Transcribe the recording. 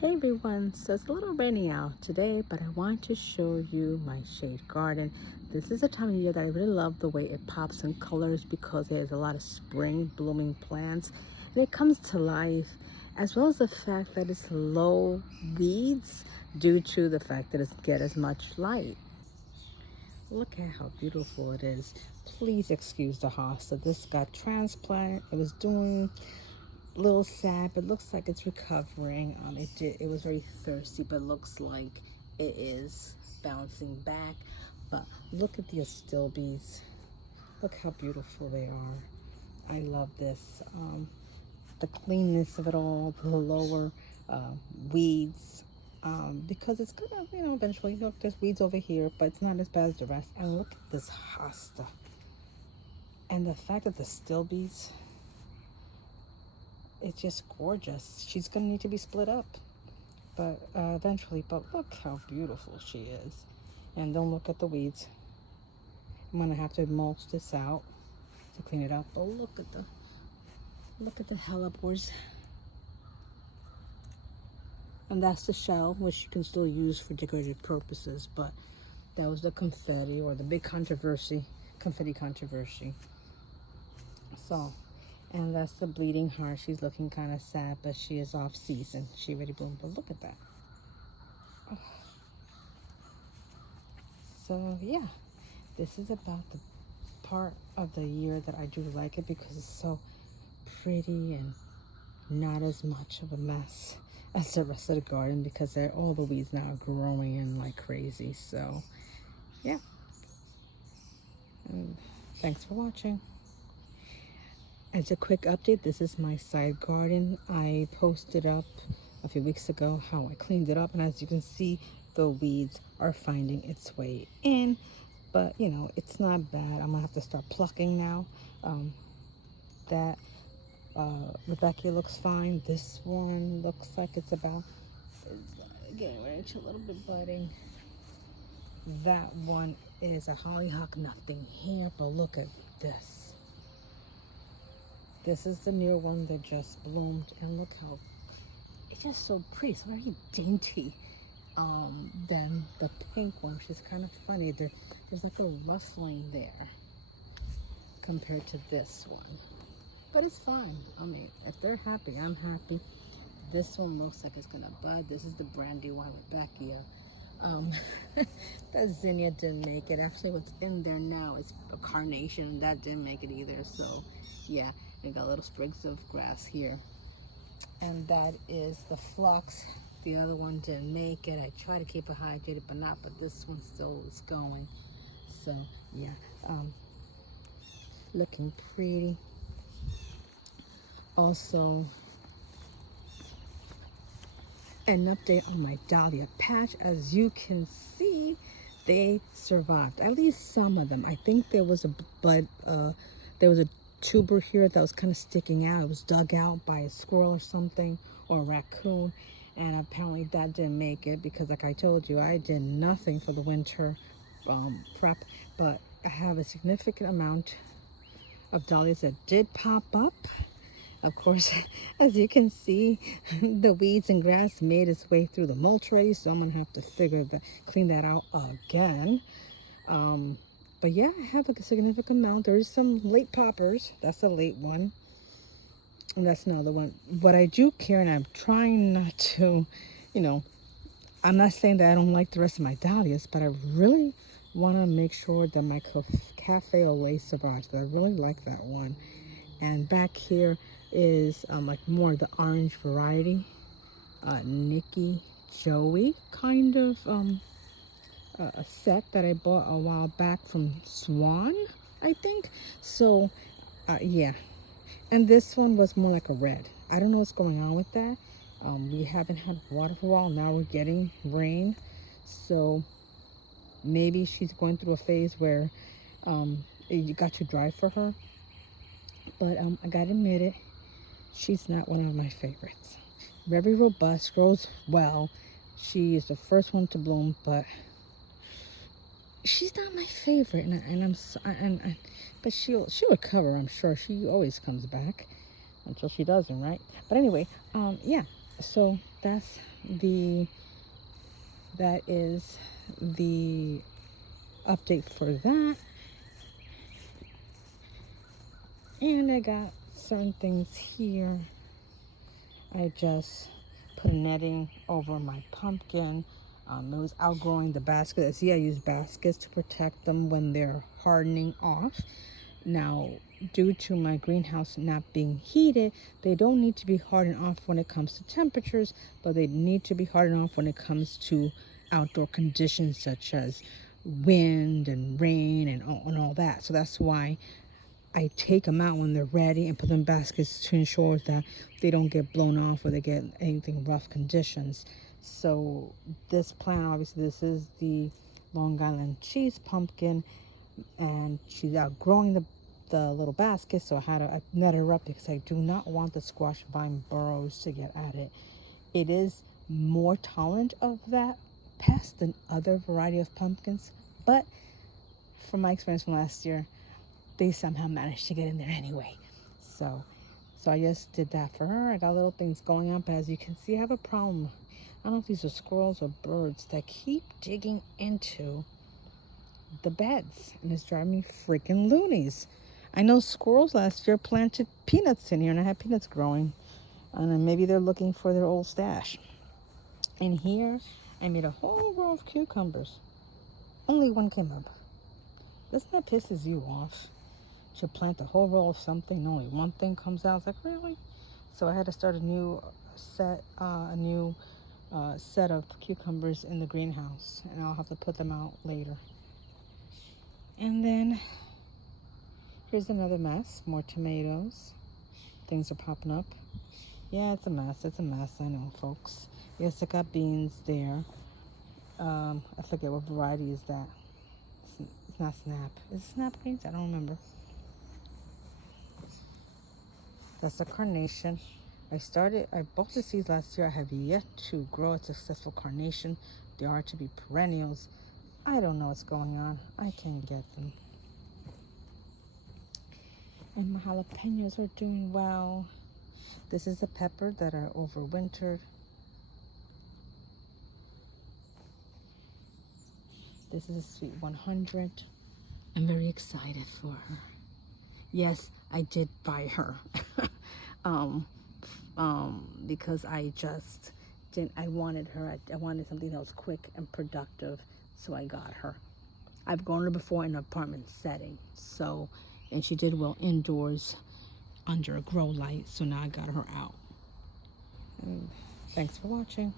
Hey everyone, so it's a little rainy out today, but I want to show you my shade garden. This is a time of year that I really love the way it pops in colors because there's a lot of spring blooming plants and it comes to life, as well as the fact that it's low weeds due to the fact that it doesn't get as much light. Look at how beautiful it is. Please excuse the hosta. This got transplanted. It was doing a little sad, but looks like it's recovering. It was very thirsty, but looks like it is bouncing back. But look at the astilbes. Look how beautiful they are. I love this. The cleanness of it all, the lower uh, weeds. Because it's gonna, eventually look, there's weeds over here, but it's not as bad as the rest. And look at this hosta. And the fact that the stilbes, it's just gorgeous. She's gonna need to be split up, but eventually. But look how beautiful she is, and don't look at the weeds. I'm gonna have to mulch this out to clean it up. But look at the hellebores, and that's the shell, which you can still use for decorative purposes. But that was the confetti, or the big controversy, confetti controversy. So. And that's the bleeding heart. She's looking kind of sad, but she is off season. She already bloomed, but look at that. Oh. So yeah, this is about the part of the year that I do like it because it's so pretty and not as much of a mess as the rest of the garden because all the weeds now are growing in like crazy. So yeah, and thanks for watching. As a quick update, this is my side garden. I posted up a few weeks ago how I cleaned it up, and as you can see, the weeds are finding its way in, but it's not bad. I'm gonna have to start plucking now. That Rebecca looks fine. This one looks like it's about getting ready to a little bit budding. That one is a hollyhock, nothing here, but look at this. This is the newer one that just bloomed, and look how it's just so pretty. It's very dainty. Than the pink one, which is kind of funny. There's like a rustling there compared to this one, but it's fine. I mean, if they're happy, I'm happy. This one looks like it's gonna bud. This is the Brandywine Rebecca. That zinnia didn't make it. Actually, what's in there now is a carnation. That didn't make it either. So yeah, we got little sprigs of grass here, and that is the phlox. The other one didn't make it. I try to keep it hydrated, but this one still is going. So yeah, looking pretty. Also, an update on my dahlia patch. As you can see, they survived. At least some of them. I think there was a bud. There was a tuber here that was kind of sticking out. It was dug out by a squirrel or something, or a raccoon, and apparently that didn't make it because, like I told you, I did nothing for the winter prep. But I have a significant amount of dahlias that did pop up. Of course, as you can see, the weeds and grass made its way through the mulch already, so I'm gonna have to clean that out again. But yeah, I have a significant amount. There's some late poppers. That's a late one. And that's another one. What I do care, and I'm trying not to, I'm not saying that I don't like the rest of my dahlias, but I really want to make sure that my Cafe au lait survives. But I really like that one. And back here is like more the orange variety. Nikki Joey kind of a set that I bought a while back from Swan, I think. So yeah, and this one was more like a red. I don't know what's going on with that. We haven't had water for a while. Now we're getting rain, so maybe she's going through a phase where it got too dry for her. But I gotta admit it, she's not one of my favorites. Very robust, grows well. She is the first one to bloom, but she's not my favorite, but she'll recover. I'm sure she always comes back until she doesn't, right? But anyway, yeah, So that is the update for that. And I got certain things here. I just put netting over my pumpkin. It was outgrowing the basket. See, I use baskets to protect them when they're hardening off. Now, due to my greenhouse not being heated, they don't need to be hardened off when it comes to temperatures, but they need to be hardened off when it comes to outdoor conditions such as wind and rain and all that. So that's why I take them out when they're ready and put them in baskets to ensure that they don't get blown off or they get anything rough conditions. So this plant, obviously, this is the Long Island cheese pumpkin, and she's outgrowing the little basket, so I net her up because I do not want the squash vine burrows to get at it. It is more tolerant of that pest than other variety of pumpkins, but from my experience from last year, they somehow managed to get in there anyway. So I just did that for her. I got little things going on, but as you can see, I have a problem. I don't know if these are squirrels or birds that keep digging into the beds, and it's driving me freaking loonies. I know squirrels last year planted peanuts in here, and I had peanuts growing, and then maybe they're looking for their old stash. And here, I made a whole row of cucumbers. Only one came up. Doesn't that pisses you off? To plant a whole row of something and only one thing comes out. I was like, really? So I had to start a new set of cucumbers in the greenhouse, and I'll have to put them out later. And then here's another mess. More tomatoes. Things are popping up. Yeah, it's a mess. It's a mess. I know, folks. Yes, I got beans there. I forget what variety is that. It's not snap. Is it snap beans? I don't remember. That's a carnation. I bought the seeds last year. I have yet to grow a successful carnation. They are to be perennials. I don't know what's going on. I can't get them. And my jalapenos are doing well. This is a pepper that I overwintered. This is a sweet 100. I'm very excited for her. Yes, I did buy her. Because I just didn't. I wanted her. I wanted something that was quick and productive, so I got her. I've grown her before in an apartment setting, and she did well indoors under a grow light. So now I got her out. And thanks for watching.